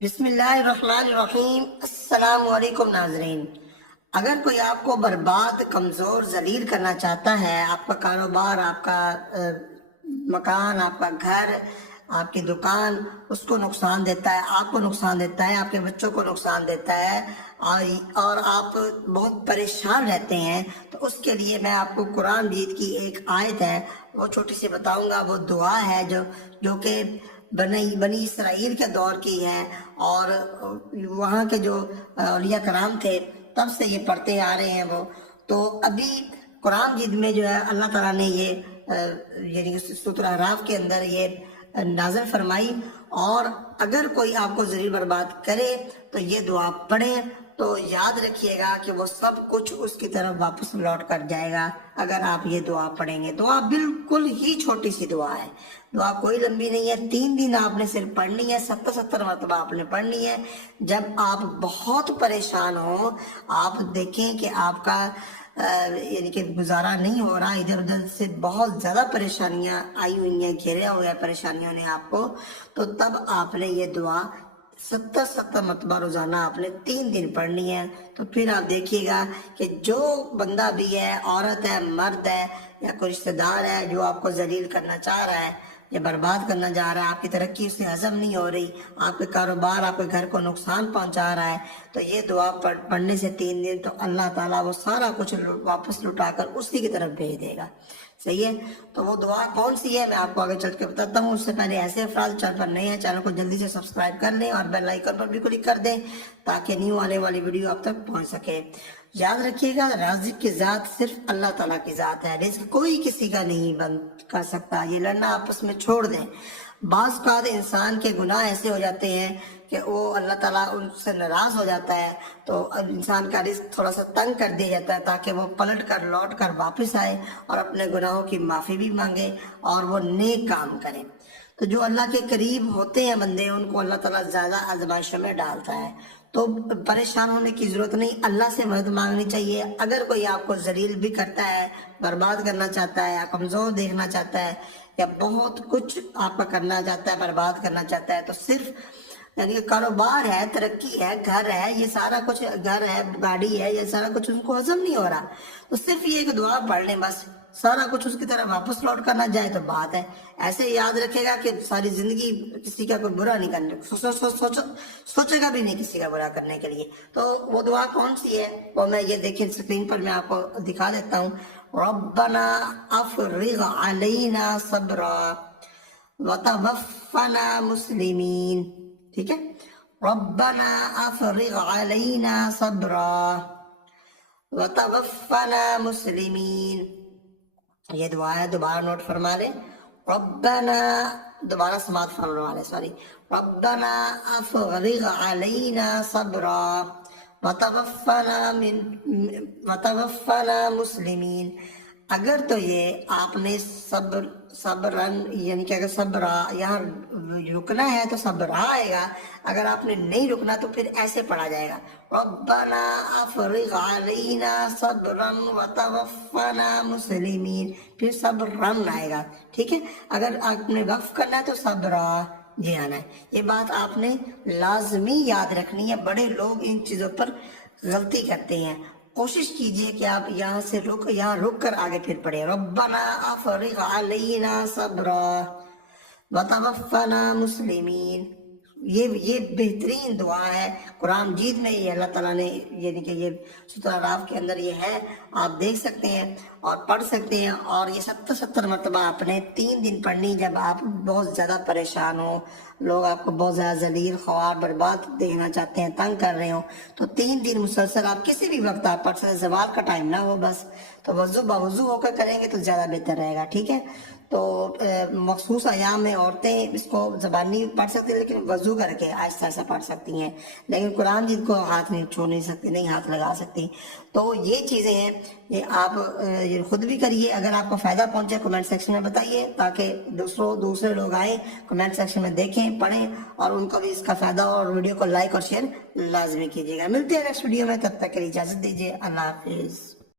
بسم اللہ الرحمن الرحیم۔ السلام علیکم ناظرین۔ اگر کوئی آپ کو برباد، کمزور، ذلیل کرنا چاہتا ہے، آپ کا کاروبار، آپ کا مکان، آپ کا گھر، آپ کی دکان، اس کو نقصان دیتا ہے، آپ کو نقصان دیتا ہے، آپ کے بچوں کو نقصان دیتا ہے اور آپ بہت پریشان رہتے ہیں، تو اس کے لیے میں آپ کو قرآن مجید کی ایک آیت ہے وہ چھوٹی سی بتاؤں گا۔ وہ دعا ہے جو کہ بنی اسرائیل کے دور کی ہے، اور وہاں کے جو اولیاء کرام تھے تب سے یہ پڑھتے آ رہے ہیں وہ۔ تو ابھی قرآن مجید میں جو ہے اللہ تعالیٰ نے یہ یعنی سورۃ الاعراف کے اندر یہ نازل فرمائی، اور اگر کوئی آپ کو ذلیل برباد کرے تو یہ دعا پڑھیں، تو یاد رکھیے گا کہ وہ سب کچھ اس کی طرف واپس لوٹ کر جائے گا اگر آپ یہ دعا پڑھیں گے۔ دعا بالکل ہی چھوٹی سی دعا ہے، دعا کوئی لمبی نہیں ہے، 3 دن آپ نے صرف پڑھنی ہے، 70 مرتبہ آپ نے پڑھنی ہے۔ جب آپ بہت پریشان ہوں، آپ دیکھیں کہ آپ کا یعنی کہ گزارا نہیں ہو رہا، ادھر ادھر سے بہت زیادہ پریشانیاں آئی ہوئی ہیں، گھیرا ہوا ہے پریشانیوں نے آپ کو، تو تب آپ نے یہ دعا 70 مرتبہ روزانہ آپ نے 3 دن پڑھنی ہے۔ تو پھر آپ دیکھیے گا کہ جو بندہ بھی ہے، عورت ہے، مرد ہے، یا کوئی رشتہ دار ہے جو آپ کو ذلیل کرنا چاہ رہا ہے یا برباد کرنا چاہ رہا ہے، آپ کی ترقی اس سے ہضم نہیں ہو رہی، آپ کے کاروبار، آپ کے گھر کو نقصان پہنچا رہا ہے، تو یہ دعا پڑھنے سے 3 دن تو اللہ تعالیٰ وہ سارا کچھ واپس لٹا کر اسی کی طرف بھیج دے گا۔ صحیح ہے؟ تو وہ دعا کون سی ہے میں آپ کو آگے چل کے بتاتا ہوں۔ اس سے پہلے ایسے افراد چینل پر نئے ہیں، چینل کو جلدی سے سبسکرائب کر لیں اور بیل آئیکن پر بھی کلک کر دیں تاکہ نیو آنے والی ویڈیو آپ تک پہنچ سکے۔ یاد رکھیے گا، رازق کی ذات صرف اللہ تعالیٰ کی ذات ہے، رزق کوئی کسی کا نہیں بند کر سکتا، یہ لڑنا آپس میں چھوڑ دیں۔ بعض اوقات انسان کے گناہ ایسے ہو جاتے ہیں کہ وہ اللہ تعالیٰ ان سے ناراض ہو جاتا ہے، تو انسان کا رزق تھوڑا سا تنگ کر دیا جاتا ہے تاکہ وہ پلٹ کر لوٹ کر واپس آئے اور اپنے گناہوں کی معافی بھی مانگے اور وہ نیک کام کرے۔ تو جو اللہ کے قریب ہوتے ہیں بندے، ان کو اللہ تعالیٰ زیادہ آزمائشوں میں ڈالتا ہے، تو پریشان ہونے کی ضرورت نہیں، اللہ سے مدد مانگنی چاہیے۔ اگر کوئی آپ کو ذلیل بھی کرتا ہے، برباد کرنا چاہتا ہے، یا کمزور دیکھنا چاہتا ہے، یا بہت کچھ آپ کا کرنا چاہتا ہے، برباد کرنا چاہتا ہے، تو صرف یعنی کہ کاروبار ہے، ترقی ہے، گھر ہے، یہ سارا کچھ، گھر ہے، گاڑی ہے، یہ سارا کچھ ان کو ہضم نہیں ہو رہا، تو صرف یہ ایک دعا پڑھ لیں، بس سارا کچھ اس کی طرح واپس لوٹ کرنا جائے تو بات ہے۔ ایسے یاد رکھے گا کہ ساری زندگی کسی کا کوئی برا نہیں کرنے، سوچے گا بھی نہیں کسی کا برا کرنے کے لیے۔ تو وہ دعا کون سی ہے وہ میں یہ دیکھیں اسکرین پر میں آپ کو دکھا دیتا ہوں۔ ربنا افرغ علینا صبرا وتوفنا مسلمین، ٹھیک ہے؟ ربنا افرغ علینا صبرا وتوفنا مسلمین، یہ دعا ہے، دوبارہ نوٹ فرما لیں۔ ربنا، دوبارہ سماعت فرما لیں، سوری۔ ربنا افرغ علینا صبرا وتوفنا مسلمین۔ اگر تو یہ آپ نے صبرن یعنی کہ اگر صبرا یہاں رکنا ہے تو صبرا آئے گا، اگر آپ نے نہیں رکنا تو پھر ایسے پڑھا جائے گا، ربنا افرغ علینا صبرا وتوفنا مسلمین، پھر صبرن آئے گا، ٹھیک ہے؟ اگر آپ نے وقف کرنا ہے تو صبرا جی آنا ہے۔ یہ بات آپ نے لازمی یاد رکھنی ہے، بڑے لوگ ان چیزوں پر غلطی کرتے ہیں۔ کوشش کیجئے کہ آپ یہاں رک کر آگے پھر پڑھیں، ربنا افرغ علینا صبرا وتوفنا مسلمین۔ یہ بہترین دعا ہے قرآن مجید میں، یہ اللہ تعالیٰ نے یعنی کہ یہ سورۃ الاعراف کے اندر یہ ہے، آپ دیکھ سکتے ہیں اور پڑھ سکتے ہیں، اور یہ 70 مرتبہ آپ نے 3 دن پڑھنی۔ جب آپ بہت زیادہ پریشان ہوں، لوگ آپ کو بہت زیادہ ذلیل، خوار، برباد دیکھنا چاہتے ہیں، تنگ کر رہے ہوں، تو 3 دن مسلسل آپ کسی بھی وقت آپ پڑھ سکتے، زوال کا ٹائم نہ ہو بس، تو وضو ہو کر کریں گے تو زیادہ بہتر رہے گا، ٹھیک ہے؟ تو مخصوص ایام میں عورتیں اس کو زبانی پڑھ سکتی ہیں، لیکن وضو کر کے آہستہ آہستہ پڑھ سکتی ہیں، لیکن قرآن جن کو ہاتھ نہیں چھو نہیں سکتی، نہیں ہاتھ لگا سکتی۔ تو یہ چیزیں ہیں، یہ آپ خود بھی کریے، اگر آپ کو فائدہ پہنچے کمنٹ سیکشن میں بتائیے تاکہ دوسرے لوگ آئیں، کمنٹ سیکشن میں دیکھیں، پڑھیں، اور ان کو بھی اس کا فائدہ ہو، اور ویڈیو کو لائک اور شیئر لازمی کیجیے گا۔ ملتے ہیں نیکسٹ ویڈیو میں، تب تک کے لیے اجازت دیجیے، اللہ حافظ۔